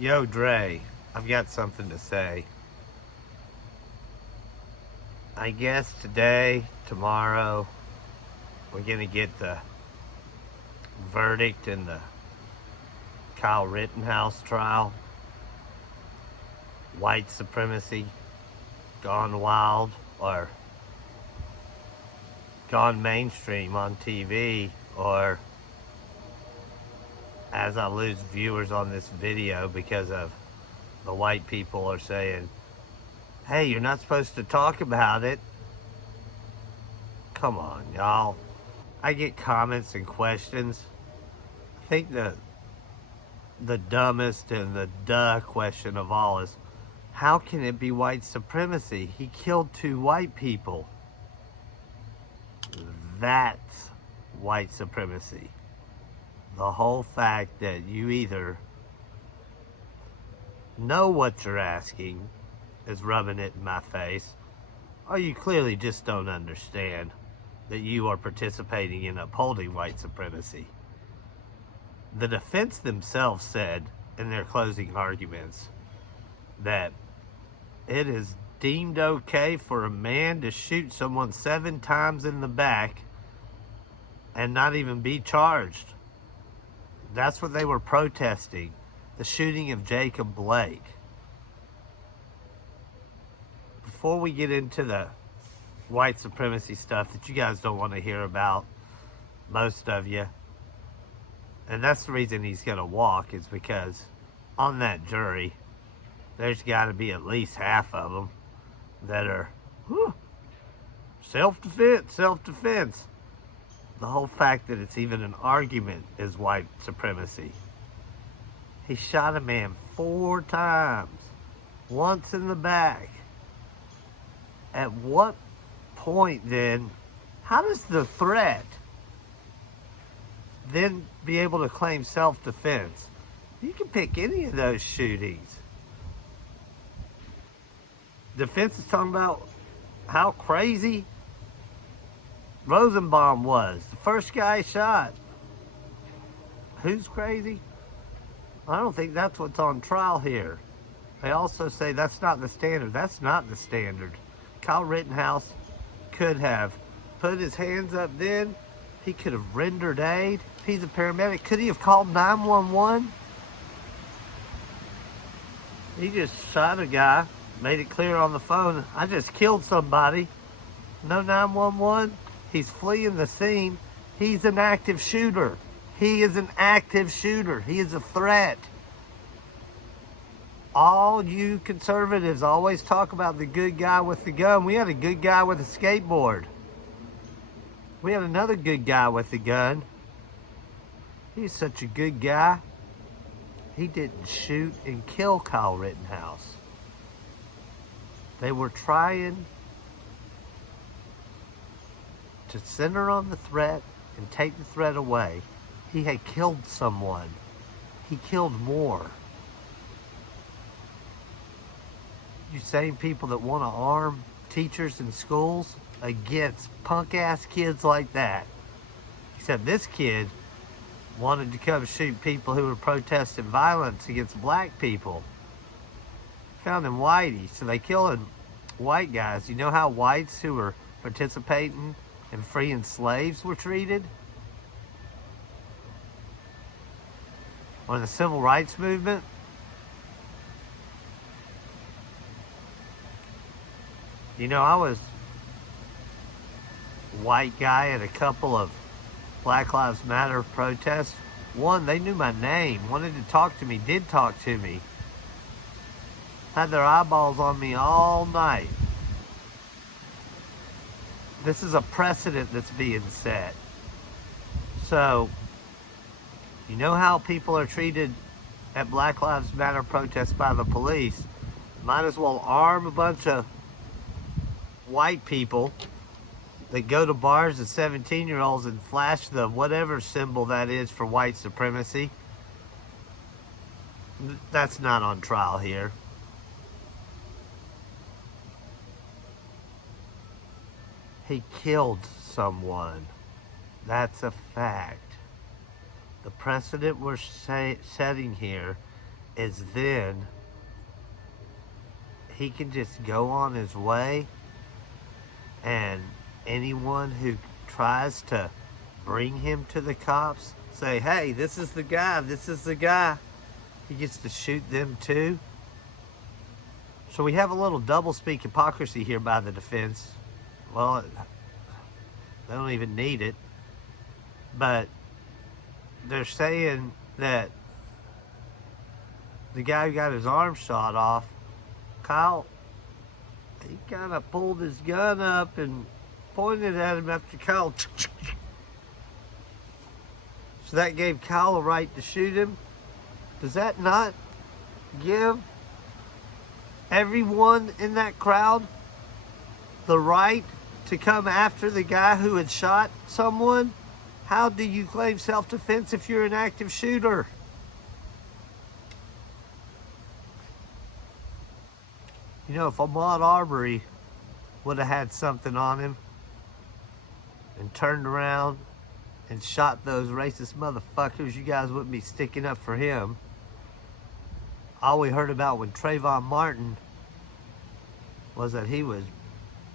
Yo, Dre, I've got something to say. I guess today, tomorrow, we're gonna get the verdict in the Kyle Rittenhouse trial. White supremacy gone wild, or gone mainstream on TV, or as I lose viewers on this video because of the white people are saying, hey, you're not supposed to talk about it. Come on, y'all. I get comments and questions. I think the dumbest and the duh question of all is, how can it be white supremacy? He killed 2 white people. That's white supremacy. The whole fact that you either know what you're asking is rubbing it in my face, or you clearly just don't understand that you are participating in upholding white supremacy. The defense themselves said in their closing arguments that it is deemed okay for a man to shoot someone 7 times in the back and not even be charged. That's what they were protesting, the shooting of Jacob Blake. Before we get into the white supremacy stuff that you guys don't want to hear about, most of you, and that's the reason he's going to walk, is because on that jury, there's got to be at least half of them that are self-defense. The whole fact that it's even an argument is white supremacy. He shot a man 4 times, once in the back. At what point then, how does the threat then be able to claim self-defense? You can pick any of those shootings. Defense is talking about how crazy Rosenbaum was, the first guy shot. Who's crazy? I don't think that's what's on trial here. They also say that's not the standard. That's not the standard. Kyle Rittenhouse could have put his hands up then. He could have rendered aid. If he's a paramedic, could he have called 911? He just shot a guy, made it clear on the phone, I just killed somebody. No 911. He's fleeing the scene. He's an active shooter. He is an active shooter. He is a threat. All you conservatives always talk about the good guy with the gun. We had a good guy with a skateboard. We had another good guy with a gun. He's such a good guy. He didn't shoot and kill Kyle Rittenhouse. They were trying to center on the threat and take the threat away. He had killed someone. He killed more. You same people that want to arm teachers in schools against punk-ass kids like that. Except this kid wanted to come shoot people who were protesting violence against black people. Found him whitey, so they killing white guys. You know how whites who were participating in freeing slaves were treated? Or in the civil rights movement? You know, I was a white guy at a couple of Black Lives Matter protests. One, they knew my name, wanted to talk to me, did talk to me. Had their eyeballs on me all night. This is a precedent that's being set. So, you know how people are treated at Black Lives Matter protests by the police? Might as well arm a bunch of white people that go to bars as 17-year-olds and flash the whatever symbol that is for white supremacy. That's not on trial here. He killed someone. That's a fact. The precedent we're setting here is then he can just go on his way, and anyone who tries to bring him to the cops say, hey, this is the guy, he gets to shoot them too. So we have a little doublespeak hypocrisy here by the defense. Well, they don't even need it, but they're saying that the guy who got his arm shot off, Kyle, he kind of pulled his gun up and pointed at him after Kyle. So that gave Kyle a right to shoot him. Does that not give everyone in that crowd the right to come after the guy who had shot someone? How do you claim self-defense if you're an active shooter? You know, if Ahmaud Arbery would have had something on him and turned around and shot those racist motherfuckers, you guys wouldn't be sticking up for him. All we heard about when Trayvon Martin was that he was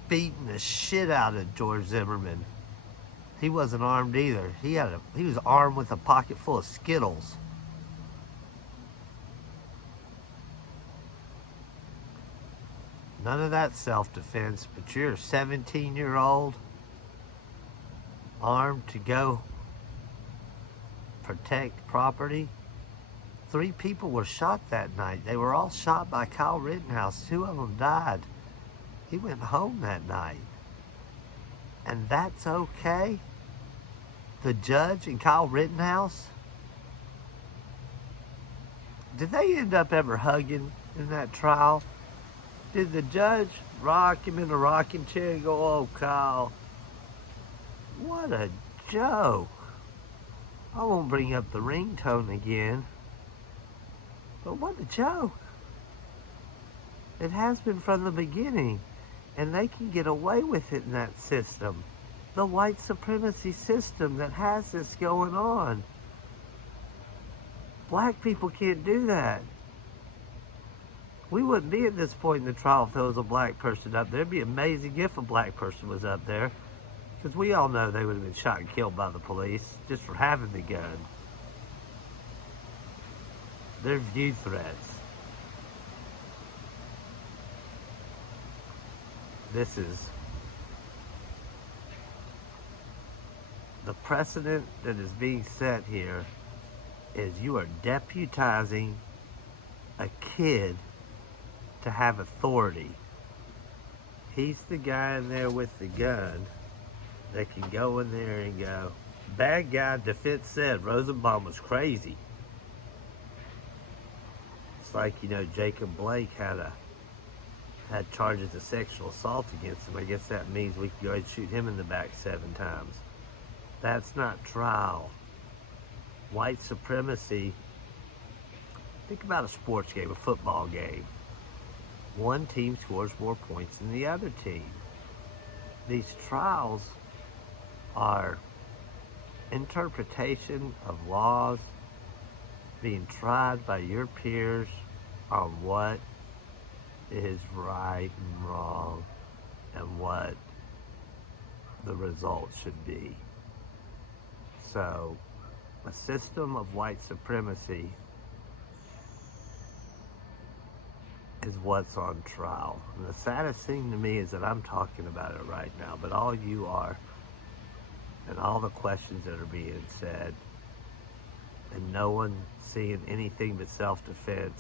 beating the shit out of George Zimmerman. He wasn't armed either. He was armed with a pocket full of Skittles. None of that self-defense, but you're a 17-year-old armed to go protect property. 3 people were shot that night. They were all shot by Kyle Rittenhouse. 2 of them died. He went home that night. And that's okay? The judge and Kyle Rittenhouse? Did they end up ever hugging in that trial? Did the judge rock him in a rocking chair and go, oh, Kyle, what a joke. I won't bring up the ringtone again. But what a joke. It has been from the beginning. And they can get away with it in that system. The white supremacy system that has this going on. Black people can't do that. We wouldn't be at this point in the trial if there was a black person up there. It'd be amazing if a black person was up there. Because we all know they would have been shot and killed by the police just for having the gun. They're viewed threats. This is the precedent that is being set here is you are deputizing a kid to have authority. He's the guy in there with the gun that can go in there and go, bad guy, defense said Rosenbaum was crazy. It's like, you know, Jacob Blake had charges of sexual assault against him. I guess that means we can go ahead and shoot him in the back 7 times. That's not trial. White supremacy. Think about a sports game, a football game. One team scores more points than the other team. These trials are interpretation of laws being tried by your peers on what is right and wrong and what the result should be. So, a system of white supremacy is what's on trial. And the saddest thing to me is that I'm talking about it right now, but all you are, and all the questions that are being said, and no one seeing anything but self-defense.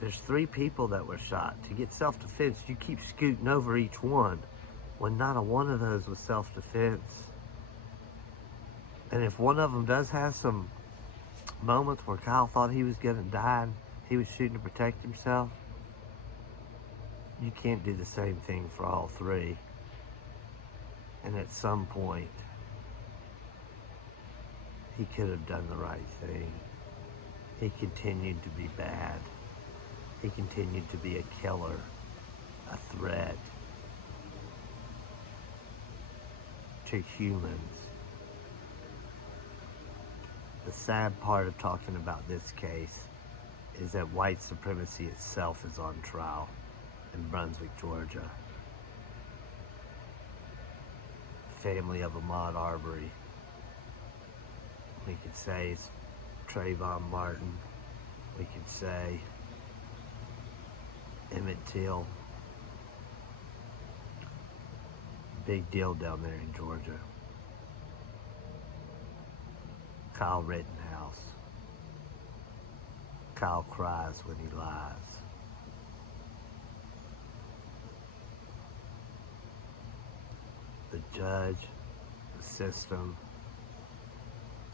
There's 3 people that were shot. To get self-defense, you keep scooting over each one, when not a one of those was self-defense. And if one of them does have some moments where Kyle thought he was gonna die and he was shooting to protect himself, you can't do the same thing for all 3. And at some point, he could have done the right thing. He continued to be bad. He continued to be a killer, a threat to humans. The sad part of talking about this case is that white supremacy itself is on trial in Brunswick, Georgia. Family of Ahmaud Arbery. We could say it's Trayvon Martin. We could say Emmett Till. Big deal down there in Georgia. Kyle Rittenhouse. Kyle cries when he lies. The judge, the system,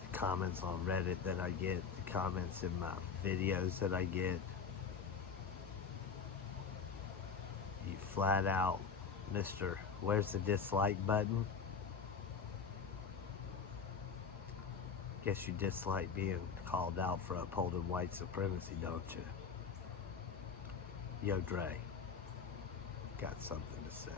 the comments on Reddit that I get, the comments in my videos that I get. You flat out, Mr. Where's the dislike button? Guess you dislike being called out for upholding white supremacy, don't you? Yo, Dre, got something to say.